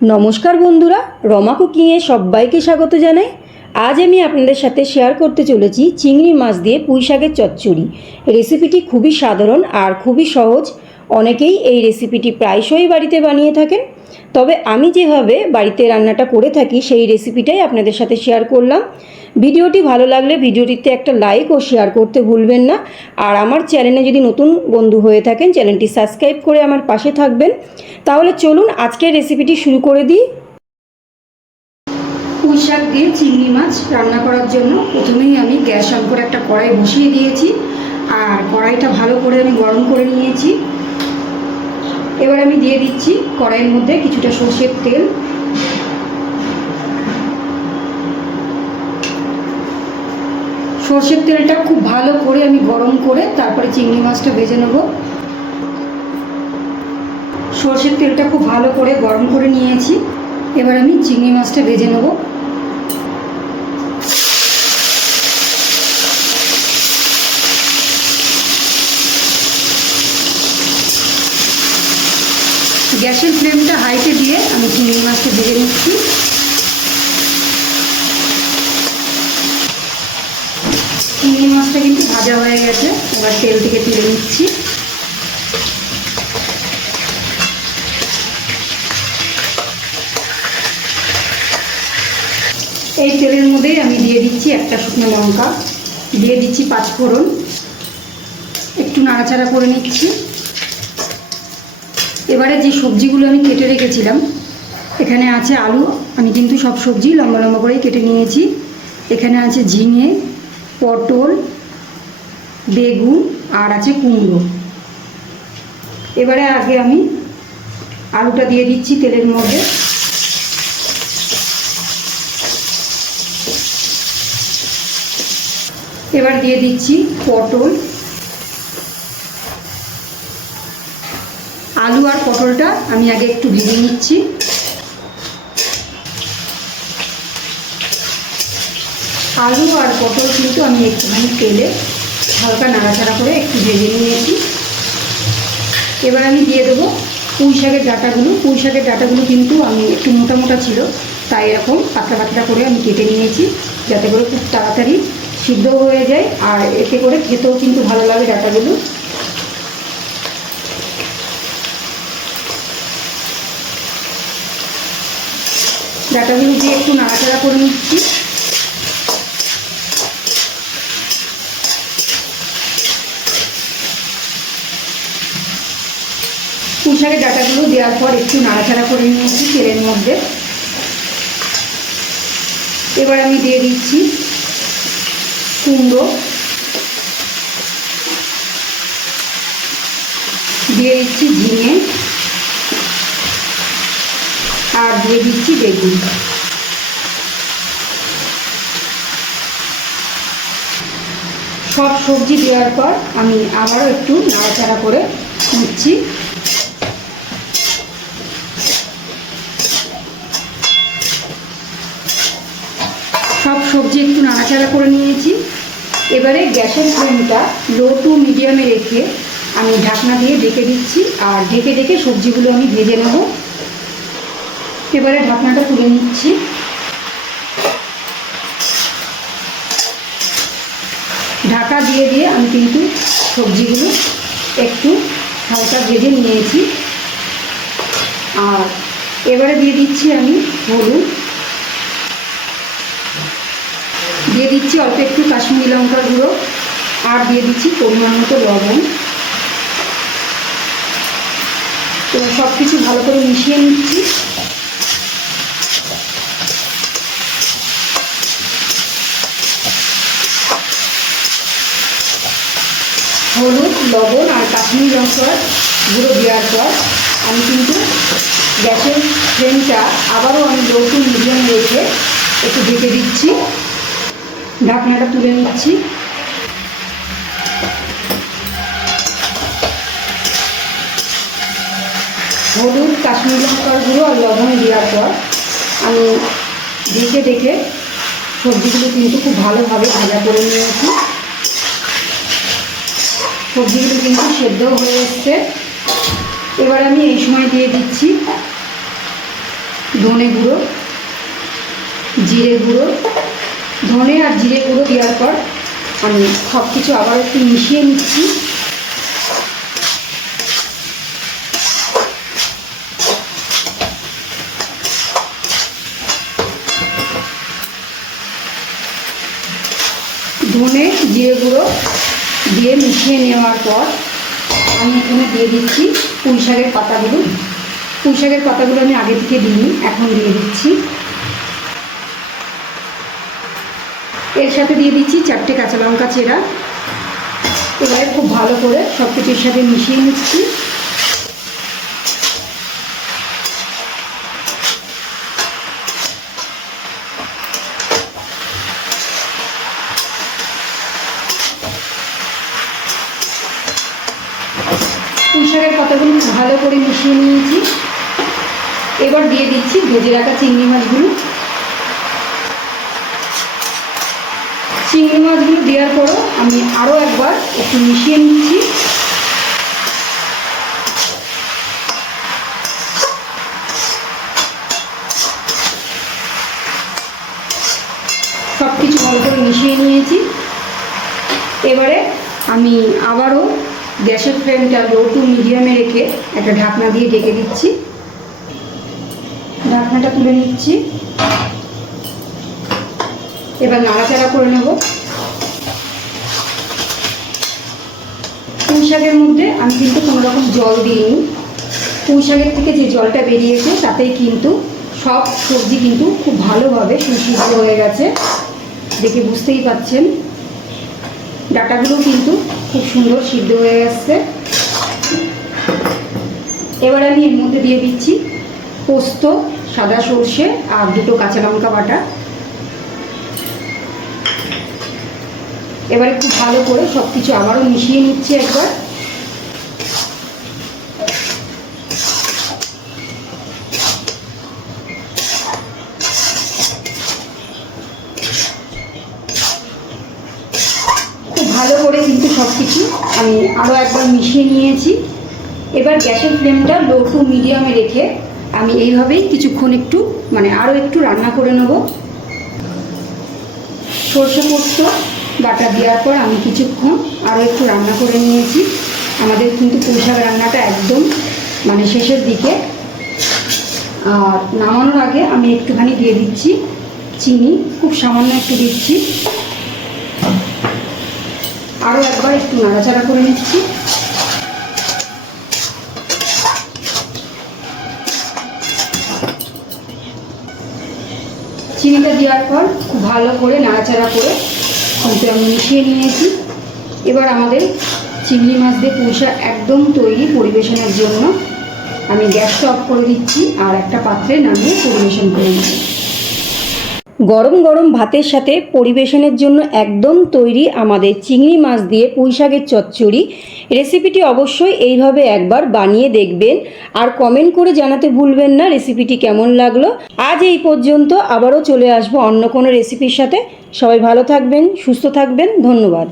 নমস্কার বন্ধুরা, রমা কুকিংয়ে সবাইকে স্বাগত জানাই। আজ আমি আপনাদের সাথে শেয়ার করতে চলেছি চিংড়ি মাছ দিয়ে পুঁই শাকের চচ্চড়ি। রেসিপিটি খুবই সাধারণ আর খুবই সহজ। অনেকেই এই রেসিপিটি প্রায়শই বাড়িতে বানিয়ে থাকেন, তবে আমি যেভাবে বাড়িতে রান্নাটা করে থাকি সেই রেসিপিটাই আপনাদের সাথে শেয়ার করলাম। ভিডিওটি ভালো লাগলে ভিডিওটিতে একটা লাইক ও শেয়ার করতে ভুলবেন না। আর আমার চ্যানেলে যদি নতুন বন্ধু হয়ে থাকেন, চ্যানেলটি সাবস্ক্রাইব করে আমার পাশে থাকবেন। তাহলে চলুন আজকের রেসিপিটি শুরু করে দিই। পুঁই শাক দিয়ে চিংড়ি মাছ রান্না করার জন্য প্রথমেই আমি গ্যাস অন করে একটা কড়াই বসিয়ে দিয়েছি, আর কড়াইটা ভালো করে আমি গরম করে নিয়েছি। এবার আমি দিয়ে দিচ্ছি কড়াইয়ের মধ্যে কিছুটা সর্ষের তেল। সর্ষের তেলটা খুব ভালো করে আমি গরম করে তারপরে চিংড়ি মাছটা ভেজে নেব। সর্ষের তেলটা খুব ভালো করে গরম করে নিয়েছি। এবার আমি চিংড়ি মাছটা ভেজে নেব। গ্যাসের ফ্লেমটা হাইতে দিয়ে আমি চিংড়ি মাছটা ভেজে নিচ্ছি। চিংড়ি মাছটা কিন্তু ভাজা হয়ে গেছে, এবার তেল থেকে তুলে নিচ্ছি। এই তেলের মধ্যেই আমি দিয়ে দিচ্ছি একটা শুকনো লঙ্কা, দিয়ে দিচ্ছি 5 ফোড়ন, একটু নাড়াচাড়া করে নিচ্ছি। এবারে যে সবজিগুলো আমি কেটে রেখেছিলাম, এখানে আছে আলু, আমি কিন্তু সব সবজি লম্বা লম্বা করেই কেটে নিয়েছি। এখানে আছে ঝিঙে, পটল, বেগুন আর আছে কুমড়ো। এবারে আগে আমি আলুটা দিয়ে দিচ্ছি তেলের মধ্যে। এবার দিয়ে দিচ্ছি পটল। আলু আর পটলটা আমি আগে একটু ভেজে নিচ্ছি। আলু আর পটল কিন্তু আমি একটুখানি তেলে হালকা নাড়াচাড়া করে একটু ভেজে নিয়েছি। এবার আমি দিয়ে দেবো পুঁই শাকের ডাঁটাগুলো। পুঁই শাকের ডাঁটাগুলো কিন্তু আমি একটু মোটা মোটা ছিল, তাই এরকম পাতলা পাতলা করে আমি কেটে নিয়েছি, যাতে করে খুব তাড়াতাড়ি সিদ্ধ হয়ে যায়, আর এতে করে খেতেও কিন্তু ভালো লাগে ডাঁটাগুলো। ডাঁটাগুলো দিয়ে একটু নাড়াচাড়া করে নিচ্ছি। পুঁই শাকের ডাঁটাগুলো দেওয়ার পর একটু নাড়াচাড়া করে নিয়েছি তেলের মধ্যে। এবার আমি দিয়ে দিচ্ছি কুমড়ো, দিয়ে দিচ্ছি ঝিঙে, আর দিয়ে দিচ্ছি বেগুন। সব সবজি দেওয়ার পর আমি আবারও একটু নাড়াচাড়া করে নিচ্ছি। সব সবজি একটু নাড়াচাড়া করে নিয়েছি। এবারে গ্যাসের ফ্লেমটা লো টু মিডিয়ামে রেখে আমি ঢাকনা দিয়ে ঢেকে দিচ্ছি, আর ঢেকে ঢেকে সবজিগুলো আমি ভেজে নেব। এবারে ঢাকনাটা তুলে নিচ্ছি। ঢাকা দিয়ে দিয়ে আমি কিন্তু সবজিগুলো একটু হালকা ভেজে নিয়েছি। আর এবারে দিয়ে দিচ্ছি আমি হলুদ, দিয়ে দিচ্ছি অল্প একটু কাশ্মীরি লঙ্কার গুঁড়ো, আর দিয়ে দিচ্ছি পরিমাণ মতো লবণ। এবার সব কিছু ভালো করে মিশিয়ে নিচ্ছি। হলুদ, লবণ আর কাশ্মীরি লঙ্কার গুঁড়ো দেওয়ার পর আমি কিন্তু গ্যাসের ফ্লেমটা আবারও আমি লো টু মিডিয়াম রেখে একটু ঢেকে দিচ্ছি। ঢাকনাটা তুলে নিচ্ছি। হলুদ, কাশ্মীরি লঙ্কার গুঁড়ো আর লবণ দেওয়ার পর আমি ঢেকে ঢেকে সবজিগুলো কিন্তু খুব ভালোভাবে ভাজা করে নিয়েছি। সবজিগুলো কিন্তু সেদ্ধ হয়ে এসছে। এবার আমি এই সময় দিয়ে দিচ্ছি ধনে গুঁড়ো, জিরে গুঁড়ো। ধনে আর জিরে গুঁড়ো দেওয়ার পর আমি সব কিছু আবার একটু মিশিয়ে নিচ্ছি। ধনে জিরে গুঁড়ো দিয়ে মিশিয়ে নেওয়ার পর আমি এখানে দিয়ে দিচ্ছি পুঁই শাকের পাতাগুলো। পুঁই শাকের পাতাগুলো আমি আগে থেকে দিইনি, এখন দিয়ে দিচ্ছি। এর সাথে দিয়ে দিচ্ছি 4টে কাঁচা লঙ্কা চেরা। এবারে খুব ভালো করে সব কিছুর সাথে মিশিয়ে নিচ্ছি। পুঁই শাকের পাতাগুলো ভালো করে মিশিয়ে নিয়েছি। এবার দিয়ে দিচ্ছি ভেজে রাখা চিংড়ি মাছগুলো। চিংড়ি মাছগুলো দেওয়ার পরও আমি আরও একবার একটু মিশিয়ে নিচ্ছি। সব কিছু ভালো করে মিশিয়ে নিয়েছি। এবারে আমি আবারও গ্যাসের ফ্লেমটা লো টু মিডিয়ামে রেখে একটা ঢাকনা দিয়ে ঢেকে দিচ্ছি। ঢাকনাটা তুলে নিচ্ছি। এবার নাড়াচাড়া করে নেব। পুঁই শাকের মধ্যে আমি কিন্তু কোনো রকম জল দিইনি। পুঁই শাকের থেকে যে জলটা বেরিয়েছে তাতেই কিন্তু সব সবজি কিন্তু খুব ভালোভাবে সুসিদ্ধ হয়ে গেছে, দেখে বুঝতেই পাচ্ছেন। ডাঁটাগুলো কিন্তু খুব সুন্দর সিদ্ধ হয়ে গেছে। এবার আমি এর মধ্যে দিয়ে দিচ্ছি পোস্ত, সাদা সর্ষে আর 2টো কাঁচা লঙ্কা বাটা। এবারে খুব ভালো করে সব কিছু আবারও মিশিয়ে নিচ্ছি একবার। খুব ভালো করে কিন্তু সব কিছু আমি আরও একবার মিশিয়ে নিয়েছি। এবার গ্যাসের ফ্লেমটা লো টু মিডিয়ামে রেখে আমি এইভাবেই কিছুক্ষণ একটু আরও একটু রান্না করে নেব। সর্ষে পোস্ত বাটা দেওয়ার পর আমি কিছুক্ষণ আরও একটু রান্না করে নিয়েছি। আমাদের কিন্তু পুঁই শাক রান্নাটা একদম শেষের দিকে। আর নামানোর আগে আমি একটুখানি দিয়ে দিচ্ছি চিনি, খুব সামান্য একটু দিচ্ছি। আরও একবার একটু নাড়াচাড়া করে নিচ্ছি। চিনিটা দেওয়ার পর খুব ভালো করে নাড়াচাড়া করে কিন্তু আমি মিশিয়ে নিয়েছি। এবার আমাদের চিংড়ি মাছ দিয়ে পুঁই শাক একদম তৈরি পরিবেশনের জন্য। আমি গ্যাসটা অফ করে দিচ্ছি আর একটা পাত্রে নামিয়ে পরিবেশন করে নিচ্ছি। গরম গরম ভাতের সাথে পরিবেশনের জন্য একদম তৈরি আমাদের চিংড়ি মাছ দিয়ে পুঁই শাকের চচ্চড়ি। রেসিপিটি অবশ্যই এইভাবে একবার বানিয়ে দেখবেন আর কমেন্ট করে জানাতে ভুলবেন না রেসিপিটি কেমন লাগলো। আজ এই পর্যন্ত, আবারও চলে আসবো অন্য কোনো রেসিপির সাথে। সবাই ভালো থাকবেন, সুস্থ থাকবেন। ধন্যবাদ।